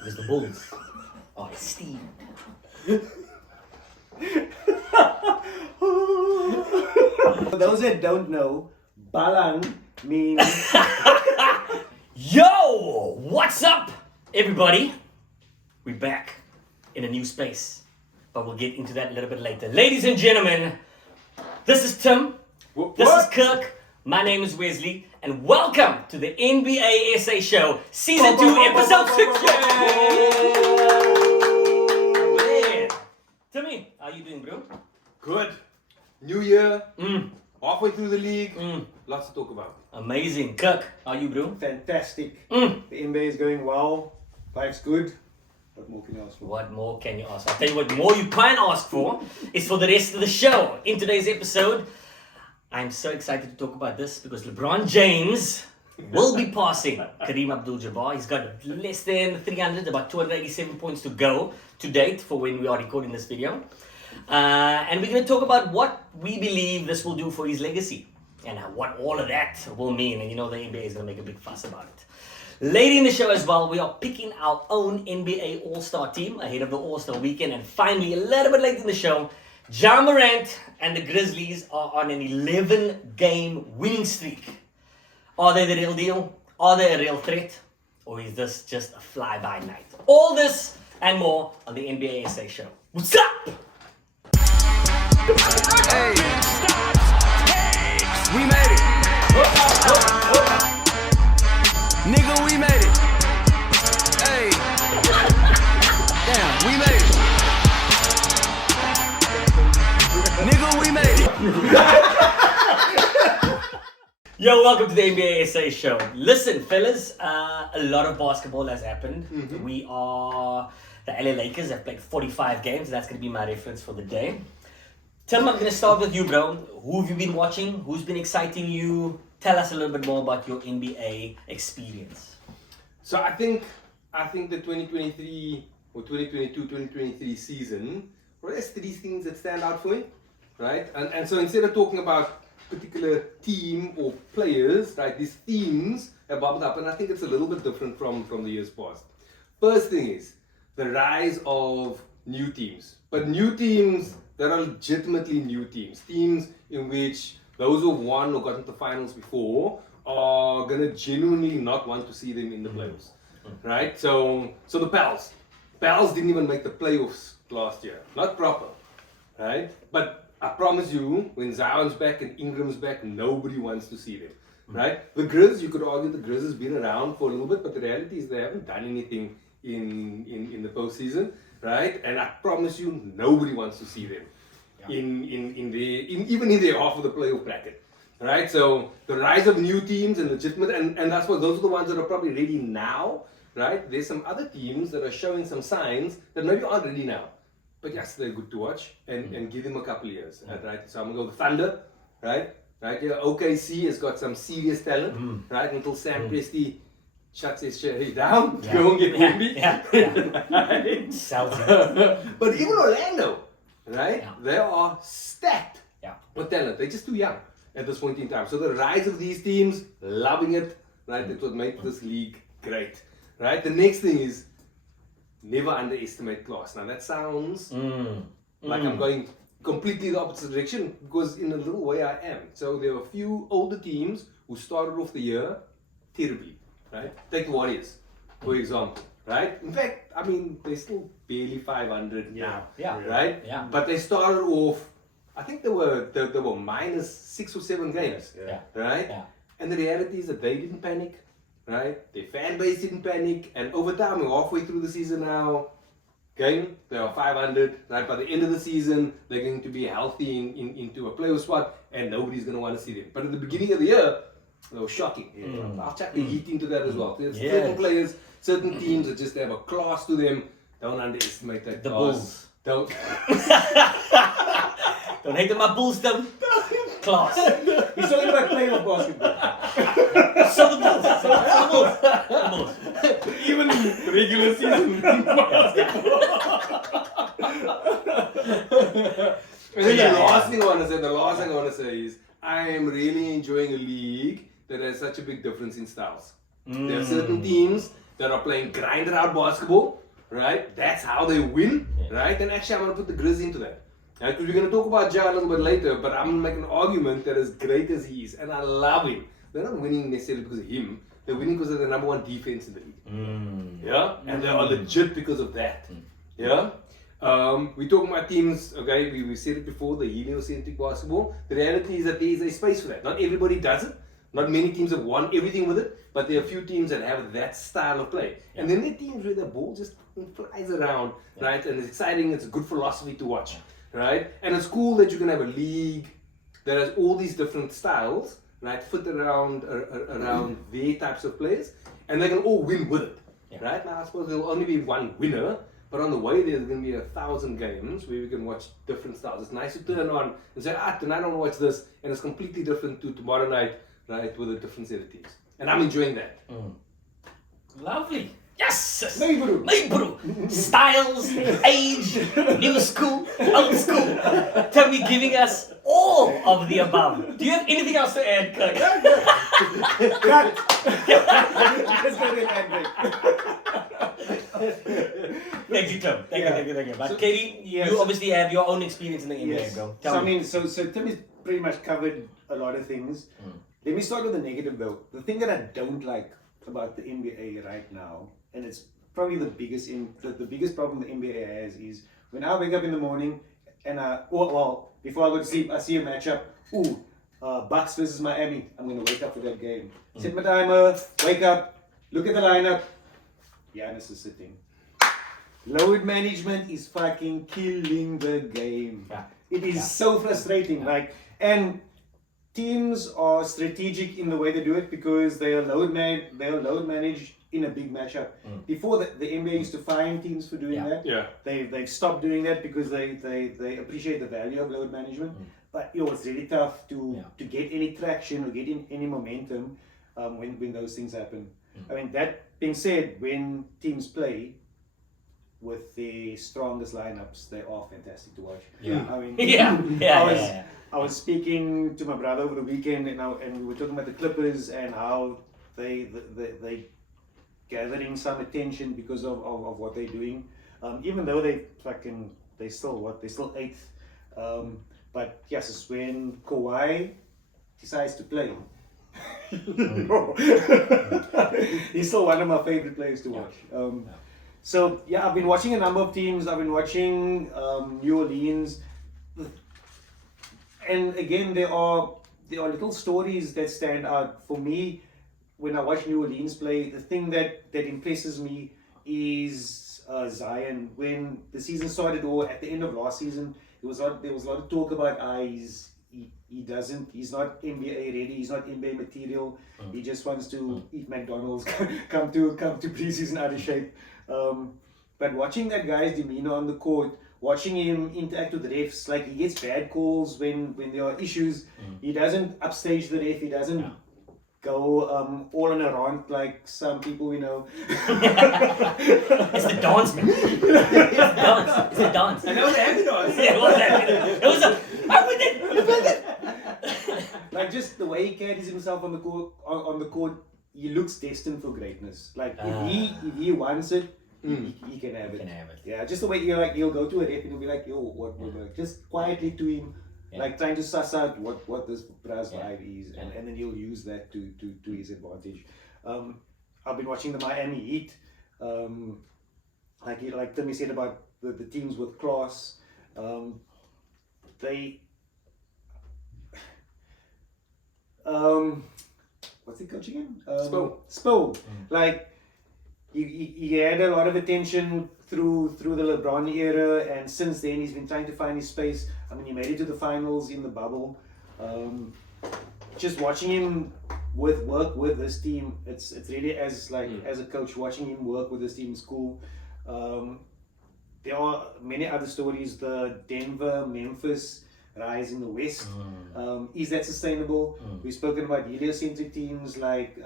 Because the Bulls are esteemed. For those that don't know, Balang means Yo! What's up, everybody? We're back in a new space, but we'll get into that a little bit later. Ladies and gentlemen, this is Tim. This is Kirk. My name is Wesley, and welcome to the NBA SA Show, Season 2, Episode 6. Man. Timmy, how you doing, bro? Good. New year. Halfway through the league. Lots to talk about. Amazing. Kirk, how you, bro? fantastic. The NBA is going well. Life's good. What more can you ask for? What more can you ask? I'll tell you what more you can ask for is for the rest of the show. In today's episode, I'm so excited to talk about this because LeBron James will be passing Kareem Abdul-Jabbar. He's got less than 300, about 287 points to go to date for when we are recording this video. And we're going to talk about what we believe this will do for his legacy and what all of that will mean. And you know the NBA is going to make a big fuss about it. Later in the show as well, we are picking our own NBA All-Star team ahead of the All-Star weekend. And finally, a little bit later in the show, Ja Morant and the Grizzlies are on an 11-game winning streak. Are they the real deal? Are they a real threat? Or is this just a fly-by night? All this and more on the NBA SA Show. What's up? Hey, we made it. Nigga, we made it. Hey, damn, we made it. Nigga, we made it. Yo, welcome to the NBA SA Show. Listen, fellas, a lot of basketball has happened. We are... The LA Lakers have played 45 games. That's going to be my reference for the day. Tim, I'm going to start with you, bro. Who have you been watching? Who's been exciting you? Tell us a little bit more about your NBA experience. So I think the 2023 or 2022-2023 season, well, there's three things that stand out for me, right? And so instead of talking about particular team or players, right, these themes have bubbled up, and I think it's a little bit different from the years past. First thing is the rise of new teams, but new teams that are legitimately new teams in which those who won or got into the finals before are gonna genuinely not want to see them in the playoffs, right? So the Pels didn't even make the playoffs last year, not proper, right? But I promise you, when Zion's back and Ingram's back, nobody wants to see them, right? The Grizz, you could argue the Grizz has been around for a little bit, but the reality is they haven't done anything in the postseason, right? And I promise you, nobody wants to see them even in their half of the playoff bracket, right? So the rise of new teams and legitimate, and that's what those are the ones that are probably ready now, right? There's some other teams that are showing some signs that maybe aren't ready now, but yes, they're good to watch and give them a couple of years, right? So I'm gonna go with Thunder, right? Right here, OKC has got some serious talent, right? Until Sam Presti shuts his shit down, go and get Wemby. Right? But even Orlando, right? They are stacked with talent. They're just too young at this point in time. So the rise of these teams, loving it, right? That's what makes this league great, right? The next thing is never underestimate class. Now that sounds like I'm going completely the opposite direction, because in a little way I am. So there are a few older teams who started off the year terribly, right? Take the Warriors, for example, right? In fact, I mean, they're still barely 500 now, right? Yeah. But they started off, I think they were minus 6 or 7 games, right? Yeah. And the reality is that they didn't panic, right? Their fan base didn't panic, and over time, we're halfway through the season now. Okay, they are 500, right? By the end of the season, they're going to be healthy into a playoff spot, and nobody's going to want to see them. But at the beginning of the year, they were shocking. I'll chuck the Heat into that as well. There's certain players, certain teams that just have a class to them. Don't underestimate that The class. Bulls. Don't hate on my Bulls, them. Class. He's talking about playoff basketball. So the Bulls. Even regular season basketball. And then the last thing I want to say is I am really enjoying a league that has such a big difference in styles. There are certain teams that are playing grinder out basketball, right? That's how they win, right? And actually, I'm going to put the Grizzlies into that. Right? We're going to talk about Ja a little bit later, but I'm going to make an argument that as great as he is, and I love him, they're not winning necessarily because of him. They're winning because they're the number one defense in the league. Yeah? And they are legit because of that. Yeah? We're talking about teams, okay, we said it before, the heliocentric basketball. The reality is that there is a space for that. Not everybody does it. Not many teams have won everything with it, but there are a few teams that have that style of play. And then there are teams where the ball just flies around, right? And it's exciting, it's a good philosophy to watch, right? And it's cool that you can have a league that has all these different styles, right, fit around their types of players, and they can all win with it, right? Now I suppose there'll only be one winner, but on the way there's going to be 1,000 games where we can watch different styles. It's nice to turn on and say, tonight I want to watch this, and it's completely different to tomorrow night, right, with a different set of teams. And I'm enjoying that. Lovely. Yes! Neighbor. Styles, age, new school, old school. Tell me, giving us all of the above. Do you have anything else to add, Kirk? Cut! Let's go to an ad break. Thank you, Tim. Thank you. But Katie, yeah, you so- obviously have your own experience in the NBA, Yes. bro. So Tell I me. mean, so Tim has pretty much covered a lot of things. Let me start with the negative though. The thing that I don't like about the NBA right now, and it's probably the biggest the biggest problem the NBA has, is when I wake up in the morning and before I go to sleep, I see a matchup. Bucks versus Miami. I'm gonna wake up for that game. Set my timer. Wake up. Look at the lineup. Giannis is sitting. Load management is fucking killing the game. Yeah. It is so frustrating. And teams are strategic in the way they do it because they'll load manage in a big matchup. Before the NBA used to fine teams for doing that. Yeah. They've stopped doing that because they appreciate the value of load management. But it's really tough to get any traction or get any momentum when those things happen. I mean, that being said, when teams play with the strongest lineups, they are fantastic to watch. Yeah. I mean, I was speaking to my brother over the weekend, and we were talking about the Clippers and how they gathering some attention because of what they're doing. Even though they still eighth. But yes, it's when Kawhi decides to play. He's still one of my favorite players to watch. So yeah, I've been watching a number of teams. I've been watching New Orleans, and again there are little stories that stand out for me when I watch New Orleans play. The thing that impresses me is Zion. When the season started, or at the end of last season, there was a lot of talk about he's not NBA ready, he's not NBA material, he just wants to eat McDonald's, come to preseason out of shape. But watching that guy's demeanor on the court, watching him interact with the refs, like he gets bad calls when there are issues, he doesn't upstage the ref, he doesn't go all on a rant like some people we know. It's the dance, man. It's the dance. And that was a happy dance. Yeah, it was Like just the way he carries himself on the court, he looks destined for greatness. Like if he wants it, he can have it. Yeah, just the way he'll go to a ref and he'll be like, yo, what? Just quietly to him, like trying to suss out what this brass vibe is, and then he'll use that to his advantage. I've been watching the Miami Heat. Like Timmy said about the teams with class. What's he coach again? Spo. Like he had a lot of attention through the LeBron era, and since then he's been trying to find his space. I mean, he made it to the finals in the bubble. Just watching him work with this team, it's really as a coach, watching him work with this team is cool. There are many other stories. The Denver, Memphis rise in the West. Is that sustainable? We've spoken about heliocentric teams like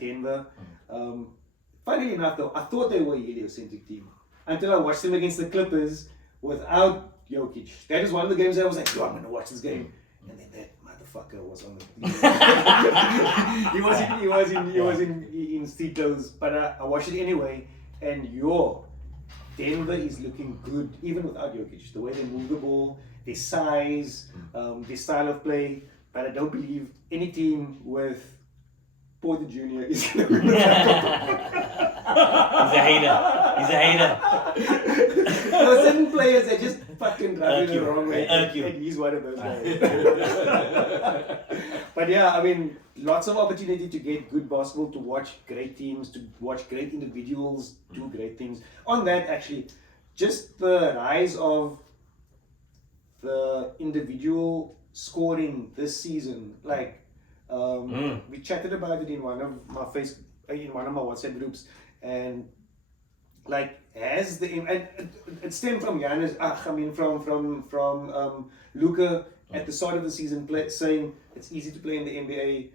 Denver. Funnily enough, though, I thought they were a heliocentric team until I watched them against the Clippers without Jokic. That is one of the games I was like, yo, I'm going to watch this game. And then that fucker was on the he was in Steetos, but I watched it anyway, and Denver is looking good even without Jokic. The way they move the ball, their size, their style of play, but I don't believe any team with Porter Jr. is going to win the He's a hater. There are certain players that just fucking drive you the wrong way, and he's one of those guys. But yeah, I mean, lots of opportunity to get good basketball, to watch great teams, to watch great individuals do great things. On that, actually, just the rise of the individual scoring this season, like we chatted about it in one of my WhatsApp groups, and like has the and it stemmed from Giannis, from Luka at the start of the season saying it's easy to play in the NBA,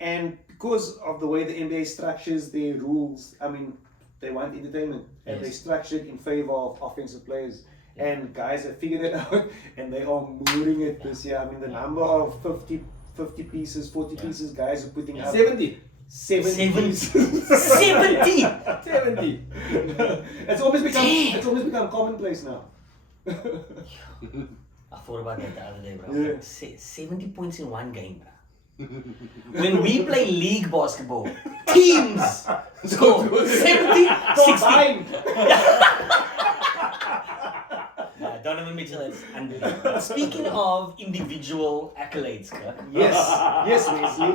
and because of the way the NBA structures their rules, I mean, they want entertainment, and they structure it in favor of offensive players. And guys have figured it out, and they are moving it this year. I mean, the number of 50 pieces, 40 pieces guys are putting up. 70. 70 pieces. 70! 70. It's almost become commonplace now. I thought about that the other day, bro. Yeah. 70 points in one game, bro. When we play league basketball, teams score 70, 60. Donovan Mitchell, that's unbelievable. Speaking of individual accolades, Kirk. Yes, Wesley.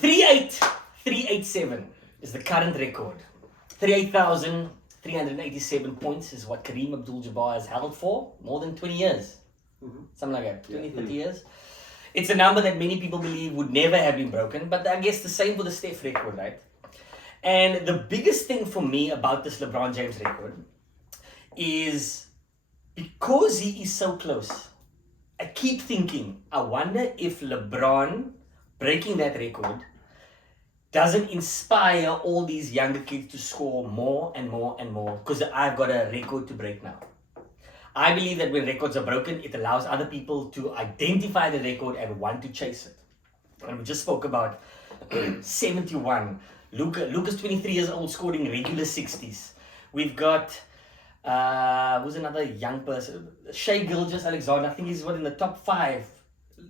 387 is the current record. 38,387 points is what Kareem Abdul-Jabbar has held for more than 20 years. Something like that, 20, 30 years. It's a number that many people believe would never have been broken, but I guess the same for the Steph record, right? And the biggest thing for me about this LeBron James record is because he is so close, I keep thinking, I wonder if LeBron breaking that record doesn't inspire all these younger kids to score more and more and more, because I've got a record to break now. I believe that when records are broken, it allows other people to identify the record and want to chase it. And we just spoke about 71. Luka's 23 years old, scoring regular 60s. We've got who's another young person? Shai Gilgeous-Alexander. I think he's in the top 5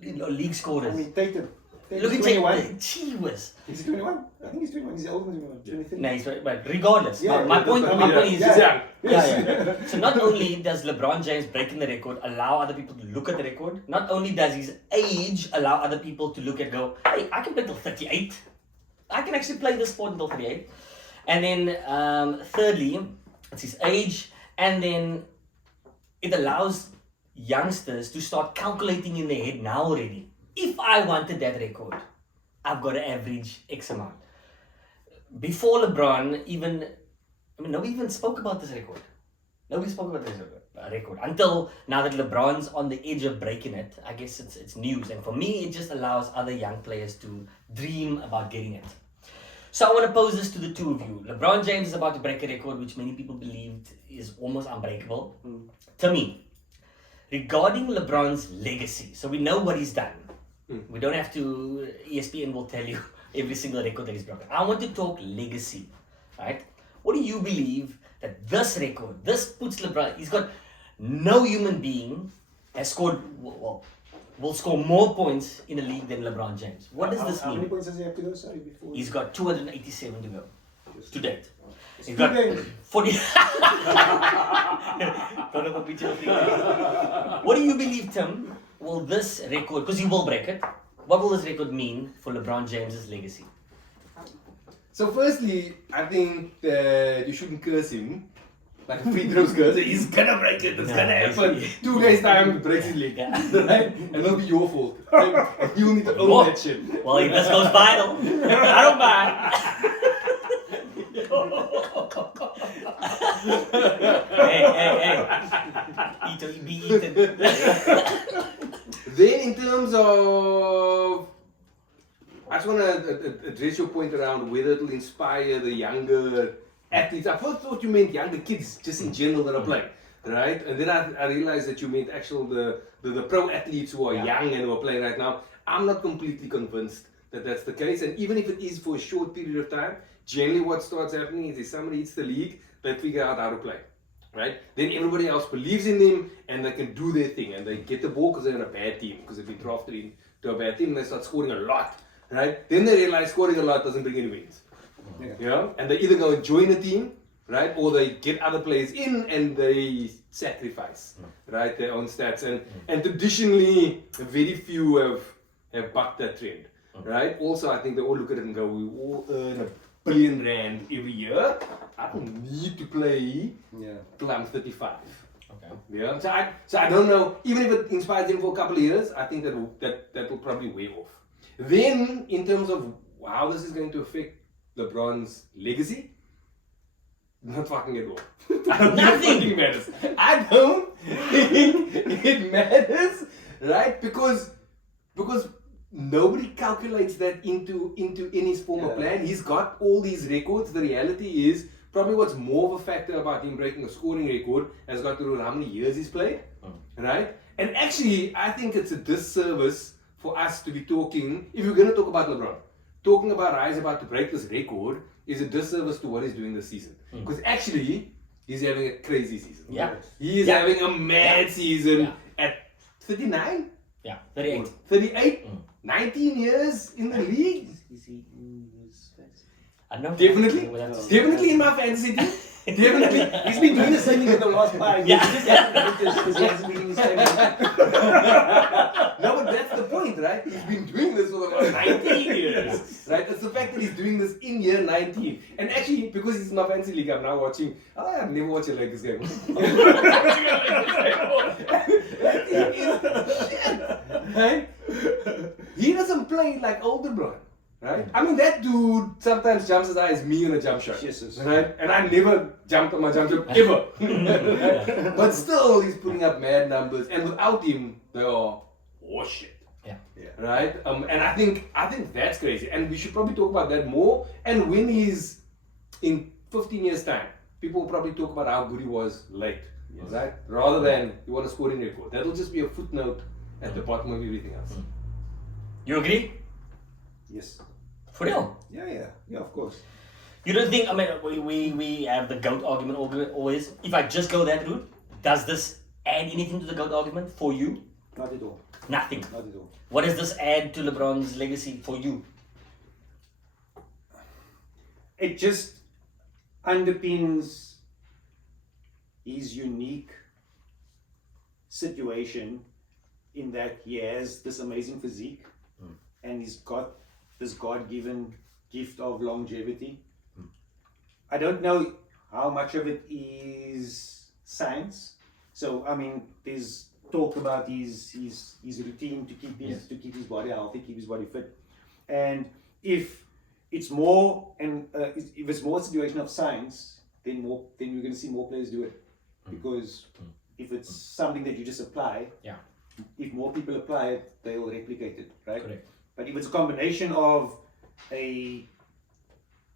league scorers. I mean, Tatum. Look at 21. Gee whiz. Is he 21? I think he's 21. He's older than 21. 23. No, he's right, but regardless, Yeah, my point is, yeah. So not only does LeBron James breaking the record allow other people to look at the record, not only does his age allow other people to look at go, hey, I can play till 38. I can actually play this sport until 38. And then thirdly, it's his age, and then it allows youngsters to start calculating in their head now already. If I wanted that record, I've got to average X amount. Before LeBron, nobody even spoke about this record. Nobody spoke about this record until now that LeBron's on the edge of breaking it. I guess it's news, and for me, it just allows other young players to dream about getting it. So I want to pose this to the two of you. LeBron James is about to break a record which many people believed is almost unbreakable. To me, regarding LeBron's legacy, so we know what he's done. We don't have to, ESPN will tell you every single record that he's broken. I want to talk legacy, right? What do you believe that this record, this puts LeBron, he's got no human being has scored, will score more points in the league than LeBron James. What does this mean? How many points does he have to go? Sorry, before. He's got 287 to go to date. He's got got 40. What do you believe, Tim? Will this record, because he will break it, what will this record mean for LeBron James's legacy? So firstly, I think that you shouldn't curse him. Like a free throws curse. He's gonna break it. It's gonna happen. 2 days time, he breaks his leg. Right? And it'll be your fault. And you need to own that shit. Well, if this goes viral, I don't mind. Hey. Be eaten. Then in terms of, I just want to address your point around whether it will inspire the younger athletes. I thought you meant younger kids, just in general, that are playing. right? And then I realized that you meant the pro athletes who are young and who are playing right now. I'm not completely convinced that that's the case. And even if it is for a short period of time, generally what starts happening is if somebody hits the league, they figure out how to play, right? Then everybody else believes in them and they can do their thing and they get the ball because they're in a bad team, because they've been drafted into a bad team and they start scoring a lot, right? Then they realize scoring a lot doesn't bring any wins. Yeah. And they either go and join a team, right, or they get other players in and they sacrifice, right, their own stats. And traditionally, very few have bucked that trend, right? Also, I think they all look at it and go, we all earn R1 billion every year. I don't need to play till I'm 35. Okay. Yeah. So I don't know. Even if it inspires them for a couple of years, I think that will probably wear off. Then, in terms of how this is going to affect LeBron's legacy, not fucking at all. Nothing matters. I don't think it matters, right? Because nobody calculates that into any form of plan. He's got all these records. The reality is probably what's more of a factor about him breaking a scoring record has got to do with how many years he's played, right? And actually, I think it's a disservice for us to be talking, if we're going to talk about LeBron, talking about how he's about to break this record is a disservice to what he's doing this season. Because actually, he's having a crazy season. Yeah. He is having a mad season at 39? Yeah, 38. 38? 19 years in the league? Is he in his fantasy? I know. Definitely. We'll have to- Definitely in my fantasy team. Definitely. He's been doing the same thing for the last 5 years. Because he hasn't been in his fantasy. No, but that's the point, right? He's been doing this for the last 19 years, right? It's the fact that he's doing this in year 19. And actually, because he's in my fantasy league, I'm now watching. I've never watched a Lakers game. That is shit, right? He doesn't play like old LeBron, right? I mean, that dude sometimes jumps as high as me on a jump shot, Jesus. right? And I never jumped on my jump shot ever. But still, he's putting up mad numbers, and without him, they are horseshit. Yeah. Right? And I think that's crazy, and we should probably talk about that more. And when he's in 15 years' time, people will probably talk about how good he was late, right? Rather than he won a scoring record. That'll just be a footnote at the bottom of everything else. You agree? Yes. For real? Yeah, of course. You don't think, I mean, we have the GOAT argument always. If I just go that route, does this add anything to the GOAT argument for you? Not at all. Nothing. Not at all. What does this add to LeBron's legacy for you? It just underpins his unique situation in that he has this amazing physique and he's got this God-given gift of longevity. I don't know how much of it is science. So I mean, there's talk about his routine to keep his body healthy, keep his body fit, and if it's more if it's more a situation of science, then we're going to see more players do it, because if it's something that you just apply, if more people apply it, they will replicate it, right? Correct. But if it's a combination of a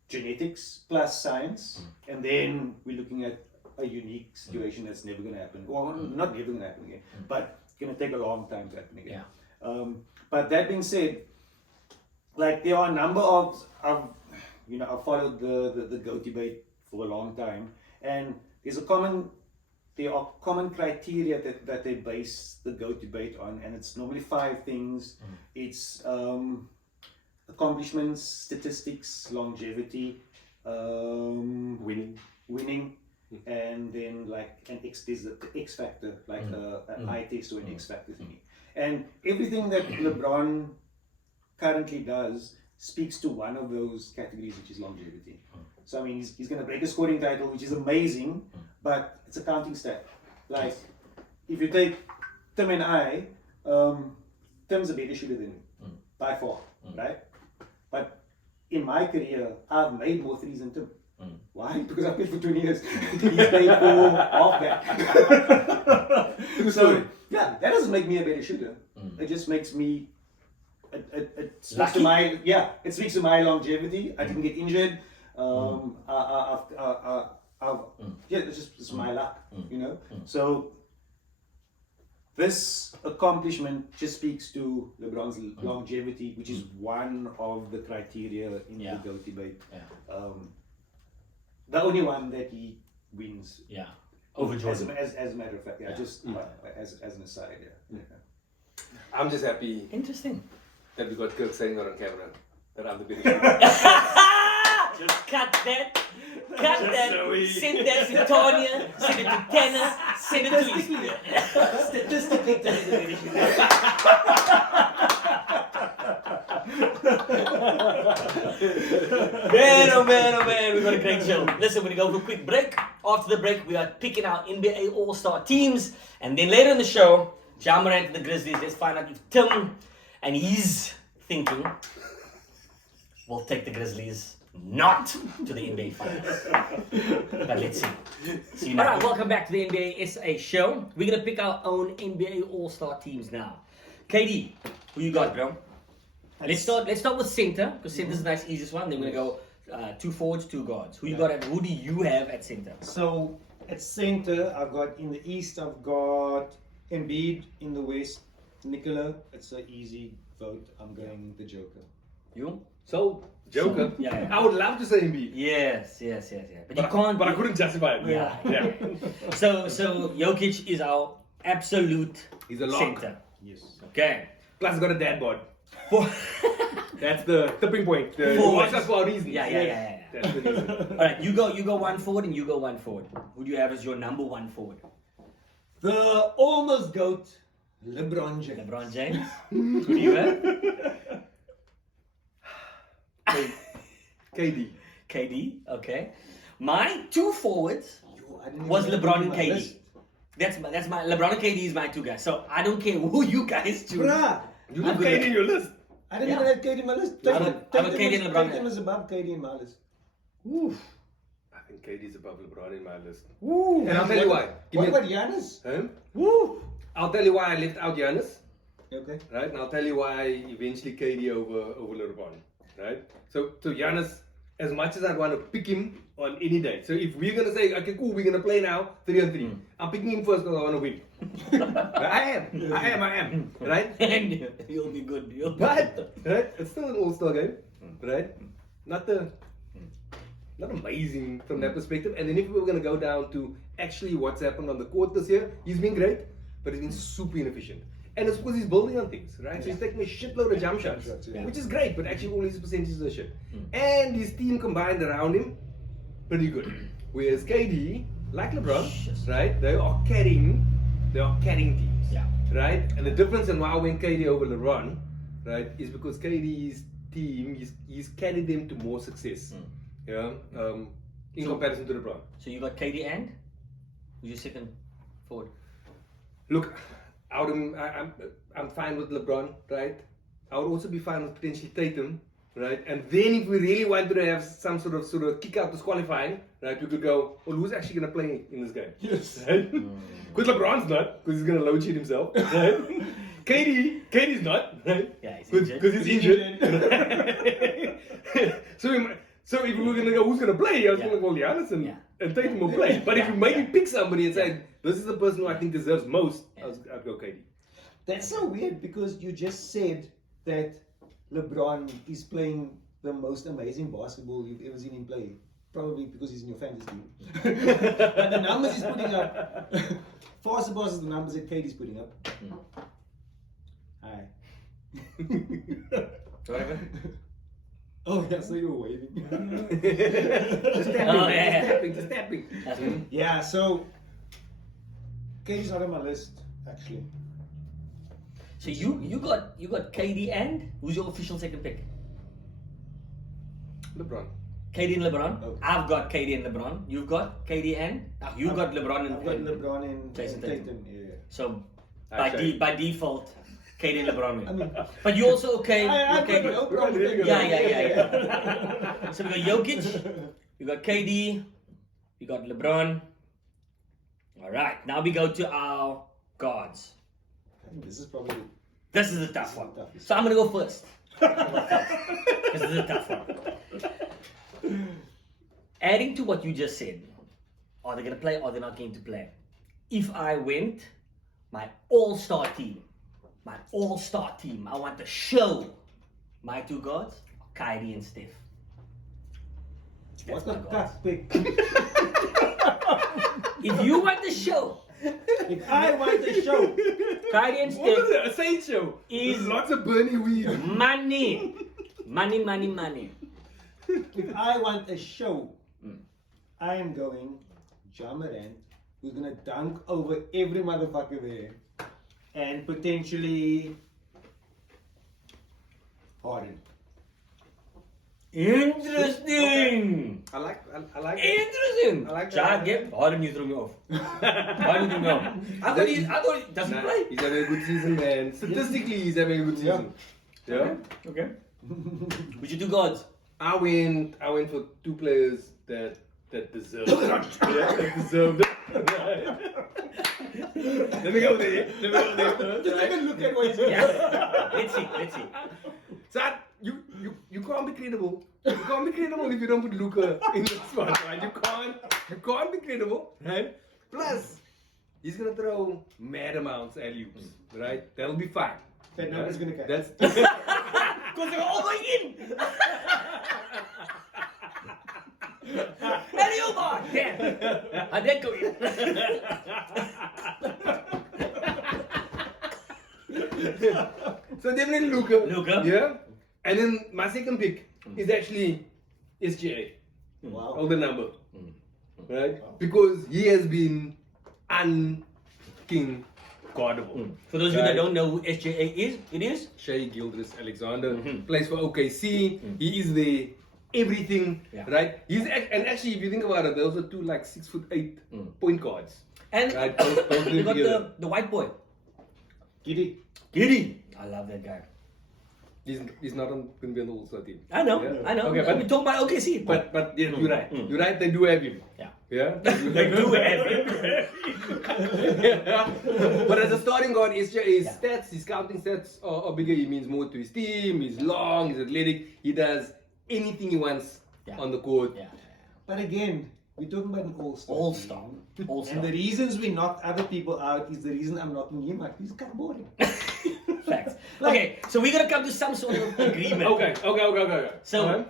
genetics plus science, and then we're looking at a unique situation that's never going to happen, or not never going to happen again, but it's going to take a long time to happen again. But that being said, like there are a number of I've followed the GOAT debate for a long time, and there are common criteria that they base the GOAT debate on, and it's normally 5 things. It's accomplishments, statistics, longevity, winning, and then like there's the X factor, like an eye test or an X factor thingy. And everything that LeBron currently does speaks to one of those categories, which is longevity. So I mean, he's going to break a scoring title, which is amazing, but it's a counting stat. Like, if you take Tim and I, Tim's a better shooter than me, by far, right? But in my career, I've made more threes than Tim. Why? Because I played for 20 years. He played for half that. So, yeah, that doesn't make me a better shooter. It just makes me, it speaks to my, it speaks to my longevity. I didn't get injured. I've yeah, it's my luck, you know. So this accomplishment just speaks to LeBron's longevity, which is one of the criteria in the GOAT debate. Yeah. The only one that he wins. Yeah. Over Jordan. As a matter of fact, just as an aside, yeah. I'm just happy Interesting. that we got Kirk saying that on camera. That I'm the biggest. Just cut that. Cut that. Send that to Tanya. Send it to Tanner. Send it to you. Statistically, Man, oh man, oh man, we got a great show. Listen, we're gonna go for a quick break. After the break, we are picking our NBA All-Star teams. And then later in the show, Ja Morant and the Grizzlies. Let's find out if Tim and his thinking will take the Grizzlies not to the NBA Finals. But let's see. See you now. Alright, welcome back to the NBA SA show. We're gonna pick our own NBA All-Star teams now. KD, who you got, bro? Let's start with center, because center is the nice easiest one. Then we're gonna go 2 forwards, 2 guards. Who you got? Who do you have at center? So at center, I've got in the East, I've got Embiid. In the West, Nikola. It's an easy vote. I'm going the Joker. You? So, Joker. Yeah. I would love to say Embiid. Yes. But you can't. But I couldn't justify it. Yeah. So Jokic is our absolute He's a lock. center. Yes. Okay. Plus, he's got a dad bod. For- That's the tipping point. He Forwards. wants us for a reason. Yeah. That's the reason. All right, you go 1 forward and you go 1 forward. Who do you have as your number 1 forward? The almost GOAT, LeBron James. LeBron James. Who do you have? KD. KD. Okay. My 2 forwards I didn't was even LeBron and my KD. list. That's my LeBron and KD is my 2 guys. So I don't care who you guys choose. Bruh, You have KD in your list. I didn't Yeah. even have KD in my list. I have KD and LeBron. Tatum is above KD in my list. Oof. I think KD's above LeBron in my list. Woo. And I'll tell you why. What about Giannis? Huh? Woo. I'll tell you why I left out Giannis. Okay. Right? And I'll tell you why eventually KD over LeBron. Right? So Giannis, as much as I'd want to pick him on any day. So if we're gonna say, okay, cool, we're gonna play now 3-on-3. I'm picking him first because I want to win. I am. Right? And you'll be good. But right, it's still an all-star game. Right? Not amazing from that perspective. And then if we were gonna go down to actually what's happened on the court this year, he's been great, but he's been super inefficient. And it's because he's building on things, right? So he's taking a shitload of jump shots, which is great, but actually all his percentages are shit. And his team combined around him, pretty good. Whereas KD, like LeBron, right? They are carrying teams, Yeah. right? And the difference in why I went KD over LeBron, right, is because KD's team, he's carried them to more success, in comparison to LeBron. So you got KD and who's your second forward? Look, I'm fine with LeBron, right? I would also be fine with potentially Tatum, right? And then if we really wanted to have some sort of kick out disqualifying, right? We could go, well, who's actually going to play in this game? Yes. Right? Because LeBron's not, because he's going to load sheet himself, right? KD's not, right? Yeah, he's injured. Because he's injured. So if we were going to go, who's going to play? I was going to go Giannis and Tatum will play. But if you maybe pick somebody and say, this is the person who I think deserves most, I'd go KD. That's so weird because you just said that LeBron is playing the most amazing basketball you've ever seen him play. Probably because he's in your fantasy team. But the numbers he's putting up far surpasses the numbers that KD's putting up. Hi. Whatever. Oh yeah, so you were waving. Just tapping. That's good. Yeah, so KD's not on my list actually. So you got KD and who's your official second pick? LeBron. KD and LeBron. Okay. I've got KD and LeBron. You've got KD and you got LeBron and I've got LeBron and Jason Tatum. Yeah. So Actually. by default, KD and LeBron win. I mean, But you also okay I've with got no KD? problem with that. Yeah. So we got Jokic, we got KD, we got LeBron. All right, now we go to our guards. I think this is probably This is a tough one. toughest. So I'm gonna go first. This is a tough one. Adding to what you just said, are they going to play or they're not going to play? If I went, my all-star team, I want to show my two guards, Kyrie and Steph. What That's my a guards. tough pick. If you want the show, If I want a show, Kyrie and What is Steph it? A saint show? is With lots of Bernie weed. money. Money. if I want a show, I am going Ja Morant, who's gonna dunk over every motherfucker there, and potentially Harden. Interesting. I like it. Interesting. I like that. Ja, get Harden, you threw me off. Harden threw me off. I thought he doesn't Nah, play. he's having a good season, man. Statistically, he's having a good season. Yeah. Okay. Which you two guards? I went for two players that deserved it. Yeah, that deserved it. Let me go there. Just Right? take a look at what he's doing. Yeah. Let's see. So you can't be credible. You can't be credible if you don't put Luka in the spot, right? You can't be credible, right? Plus, he's gonna throw mad amounts alley-oops, right? That'll be fine. That number's gonna catch. That's Because they're all going in. Hello, damn. I did go in. so definitely Luka. Luka. Yeah. And then my second pick is actually SGA. Wow. All the number. Right? Because he has been un-king guardable. For those of you that don't know who SJA is, it is Shai Gilgeous-Alexander plays for OKC. He is the everything, Yeah. right? And actually, if you think about it, those are two like 6'8" point guards. and Right, both we got together. the white boy, Giddy. Giddy. I love that guy. He's not going to be on the All-Star team. I know. Okay, We talk about OKC, But yeah, you're right. You're right. They do have him. yeah, Yeah. they do have it. But as a starting guard, his Yeah. stats, his scouting stats are bigger. He means more to his team. He's long. He's athletic. He does anything he wants Yeah. on the court. Yeah, But again, we're talking about an all-star. all-star, team. all-star. And the reasons we knocked other people out is the reason I'm knocking him out. He's kind of boring. Facts. Okay, so we're gonna come to some sort of agreement. Okay. So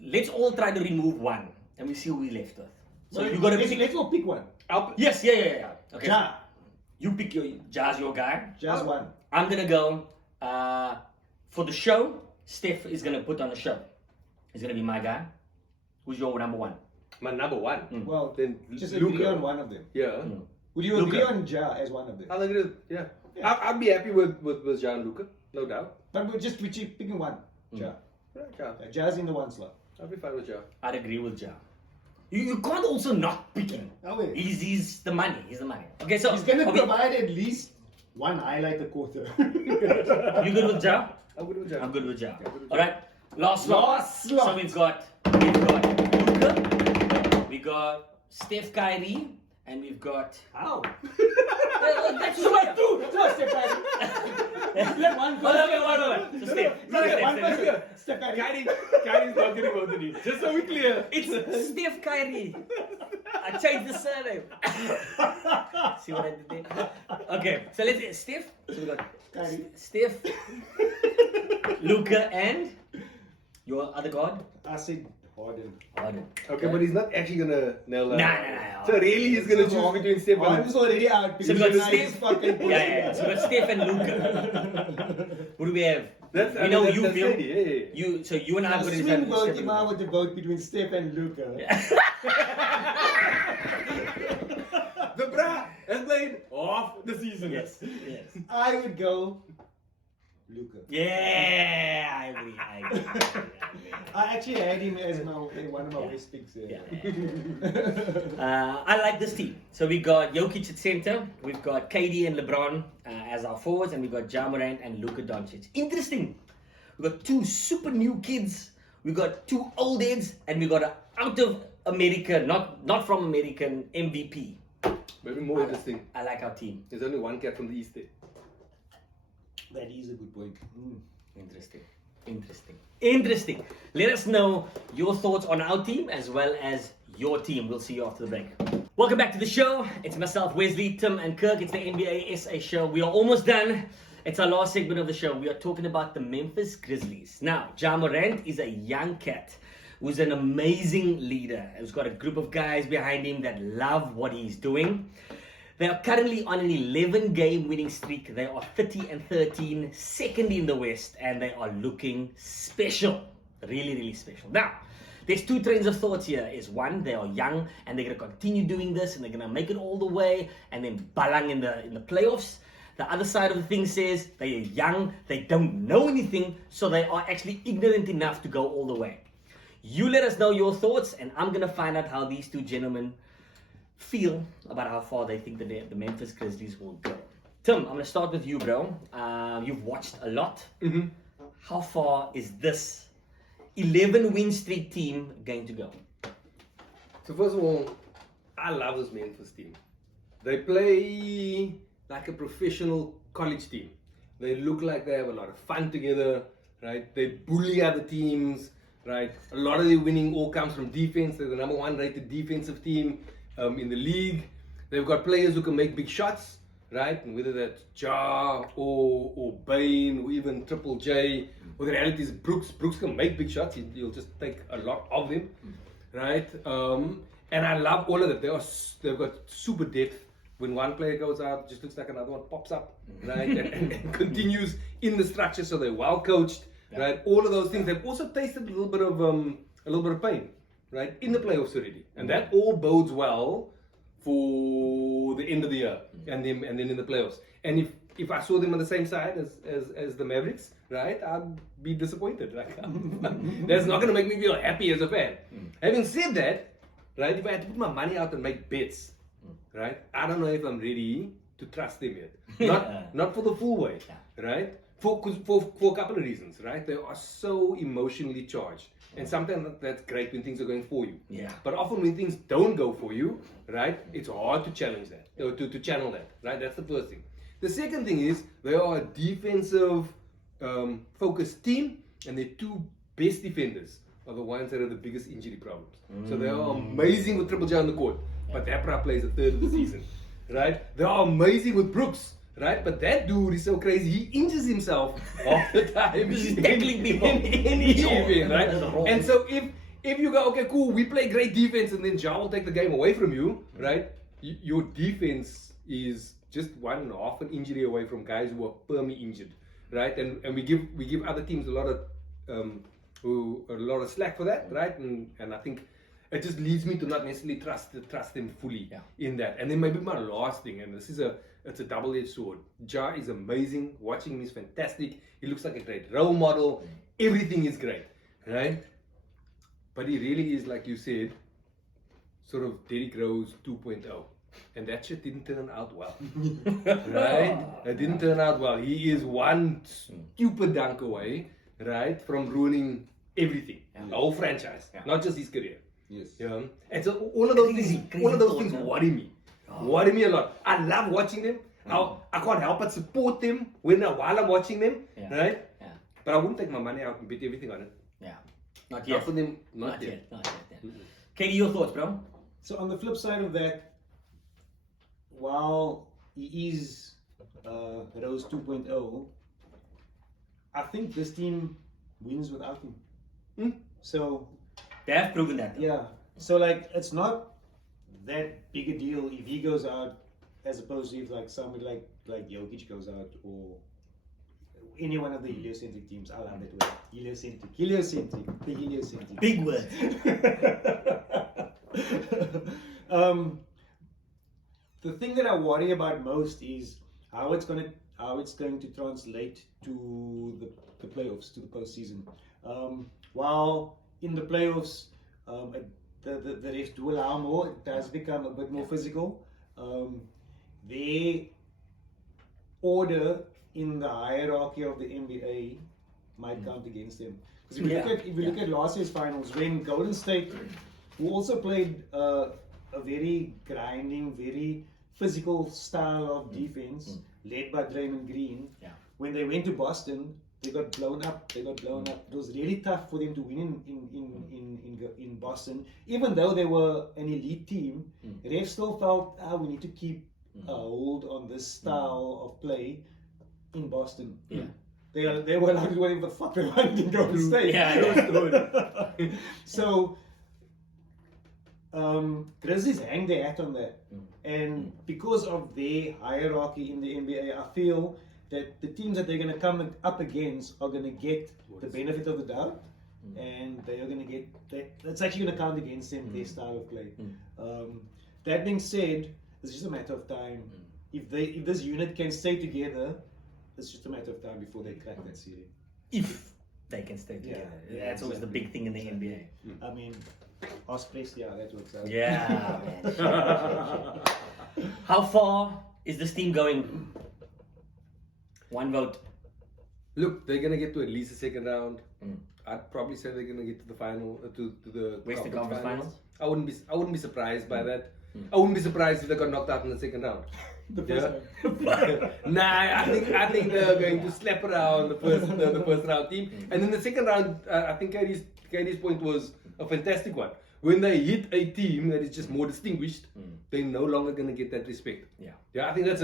let's all try to remove one, and we see who we left with. So you gotta pick. let's all pick one. Yes, yeah. Okay. Ja. You pick Ja's your guy. Just one. I'm gonna go for the show. Steph is gonna put on the show. He's gonna be my guy. Who's your number one? My number one. Well, Then just Luka. agree on one of them. Yeah. Would you Luka. agree on Ja as one of them? I'll agree. Yeah. I'd be happy with Ja and Luka, no doubt. But we're picking one. Ja. Ja. Ja's in the one slot. I'll be fine with Ja. I'd agree with Ja. You can't also not pick him. Oh, wait. He's the money. He's the money. Okay, so He's gonna are we- provide at least one highlight a quarter. You good with Ja? I'm good with Ja. I'm good with Ja. good with Ja. All right, last slot. Last slot. So we've got Luka, we got Steph Kyrie, and we've got. How? That's what two. Steph Curry. Let one go. Oh, no, so Steph. One Steph. person. Steph Curry. Kyrie's not getting both of these. Just so we're clear. It's Steph Kyrie. I changed the surname. See what I did there? Okay, so let's see. Steph. So we got Kyrie. Steph, Luka, and your other god, I said Harden. Harden. Okay, but he's not actually gonna nail that. Nah. So really, he's gonna choose between Steph and. Harden's already out So we because got he's Steph. fucking Yeah. So we got Steph and Luka. Who do we have? That's we know you that's feel. ready, yeah. So you and I are going to Swing decide vote Steph if and I Luka. were to vote between Steph and Luka. The bra has played off the season. Yes. I would go Luka. Yeah, I agree. I actually had him as one of my best picks. I like this team. So we got Jokic at center, we've got KD and LeBron as our forwards, and we've got Ja Morant and Luka Doncic. Interesting. We got two super new kids. We got two old heads, and we got an out of America, not from American MVP. Maybe more interesting. I like our team. There's only one cat from the East there. That is a good point. Interesting. Let us know your thoughts on our team as well as your team. We'll see you after the break. Welcome back to the show. It's myself, Wesley, Tim and Kirk. It's the NBA SA show. We are almost done. It's our last segment of the show. We are talking about the Memphis Grizzlies. Now, Ja Morant is a young cat who's an amazing leader, who's got a group of guys behind him that love what he's doing. They are currently on an 11-game winning streak. They are 30-13, second in the West, and they are looking special. Really, really special. Now, there's two trains of thoughts here. Is one, they are young and they're going to continue doing this and they're going to make it all the way and then balang in the playoffs. The other side of the thing says they are young, they don't know anything, so they are actually ignorant enough to go all the way. You let us know your thoughts, and I'm going to find out how these two gentlemen feel about how far they think the Memphis Grizzlies will go. Tim, I'm going to start with you, bro. You've watched a lot. Mm-hmm. How far is this 11-win streak team going to go? So first of all, I love this Memphis team. They play like a professional college team. They look like they have a lot of fun together, right? They bully other teams, right? A lot of their winning all comes from defense. They're the number 1 rated defensive team in the league. They've got players who can make big shots, right? And whether that's Ja or Bain or even Triple J, or the reality is Brooks can make big shots. You'll just take a lot of them, right? And I love all of that. They've got super depth. When one player goes out, it just looks like another one pops up, right? and continues in the structure, so they're well coached, right? All of those things. They've also tasted a little bit of pain, right, in the playoffs already, and that all bodes well for the end of the year and then in the playoffs. And if I saw them on the same side as the Mavericks, right, I'd be disappointed. Like, that's not going to make me feel happy as a fan. Having said that, right, if I had to put my money out and make bets, right, I don't know if I'm ready to trust them yet. Not for the full way, right? For a couple of reasons, right? They are so emotionally charged. And sometimes that's great when things are going for you. Yeah. But often when things don't go for you, right, it's hard to challenge that, or to channel that, right? That's the first thing. The second thing is they are a defensive focused team, and their two best defenders are the ones that have the biggest injury problems. So they are amazing with Triple J on the court, but that prop plays a third of the season, right? They are amazing with Brooks, right? But that dude is so crazy, he injures himself all the time. He's tackling people. Anything, right? And so if you go, okay, cool, we play great defense, and then Ja will take the game away from you, right? Your defense is just 1.5 an injury away from guys who are permanently injured, right? And we give other teams a lot of slack for that, right? And I think it just leads me to not necessarily trust them fully in that. And then maybe my last thing, and it's a double-edged sword. Ja is amazing. Watching him is fantastic. He looks like a great role model. Everything is great, right? But he really is, like you said, sort of Derrick Rose 2.0. And that shit didn't turn out well, right? It didn't turn out well. He is one stupid dunk away, right, from ruining everything, the whole franchise, not just his career. Yes. You know? And so all of those things worry me. Worry me a lot. I love watching them. I can't help but support them while I'm watching them, right? Yeah. But I wouldn't take my money out and bet everything on it. Yeah. Not Not yet. for them. Not yet. Katie, your thoughts, bro? So on the flip side of that, while he is Rose 2.0, I think this team wins without him. So They have proven that. Though. yeah, so like it's not that big a deal if he goes out, as opposed to if like somebody like Jokic goes out, or any one of the heliocentric teams. I love that word, heliocentric, the heliocentric. Big word. The thing that I worry about most is how it's going to translate to the playoffs, to the postseason. While in the playoffs, the refs do allow more, it does become a bit more physical. Their order in the hierarchy of the NBA might count against them. Because if you look at last year's finals, when Golden State, who also played a very grinding, very physical style of defense, led by Draymond Green, when they went to Boston, They got blown up. It was really tough for them to win in Boston. Even though they were an elite team, refs still felt, we need to keep a hold on this style of play in Boston. Yeah. They were like whatever the fuck they wanted in Golden State. Yeah. So Grizzlies hang their hat on that. And because of their hierarchy in the NBA, I feel that the teams that they're going to come up against are going to get the benefit of the doubt, and they are going to get that's actually going to count against them, their style of play. That being said, it's just a matter of time. If this unit can stay together, it's just a matter of time before they crack that series. If they can stay together. Yeah, That's always the big thing in the NBA. I mean, Ospreys, that works out. Yeah, man. How far is this team going? One vote. Look, they're gonna get to at least the second round. I'd probably say they're gonna get to the final, to the Western Conference Finals. I wouldn't be surprised by that. I wouldn't be surprised if they got knocked out in the second round. Nah, I think they're going to slap around the first round team, and then the second round. I think Katie's point was a fantastic one. When they hit a team that is just more distinguished, they're no longer gonna get that respect. Yeah, I think that's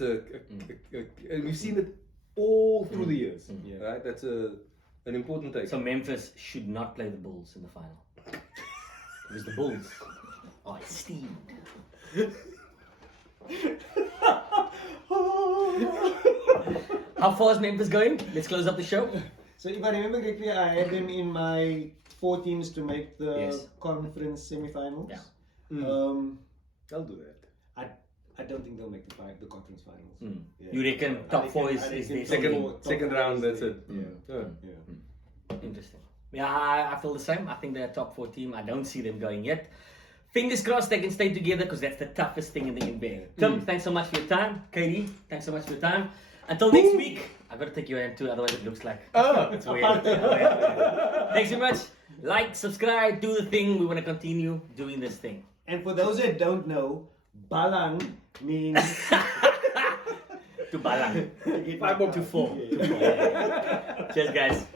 and we've seen it all through the years. Right, that's an important take. So Memphis should not play the Bulls in the final. Because the Bulls are esteemed. How far is Memphis going? Let's close up the show. So if I remember correctly, I had them in my 4 teams to make the Yes. conference semi-finals. Yeah. I'll do that. I don't think they'll make the conference finals. Yeah. You reckon top 4 is I their reckon Second round. That's it. Yeah. Interesting. Yeah, I feel the same. I think they're a top 4 team. I don't see them going yet. Fingers crossed they can stay together because that's the toughest thing in the NBA. Tim, thanks so much for your time. Katie, thanks so much for your time. Until next week, I've got to take your hand too, otherwise it looks like it's weird. Thanks so much. Like, subscribe, do the thing. We want to continue doing this thing. And for those that don't know, Balang means To balang. to 4. Cheers, guys.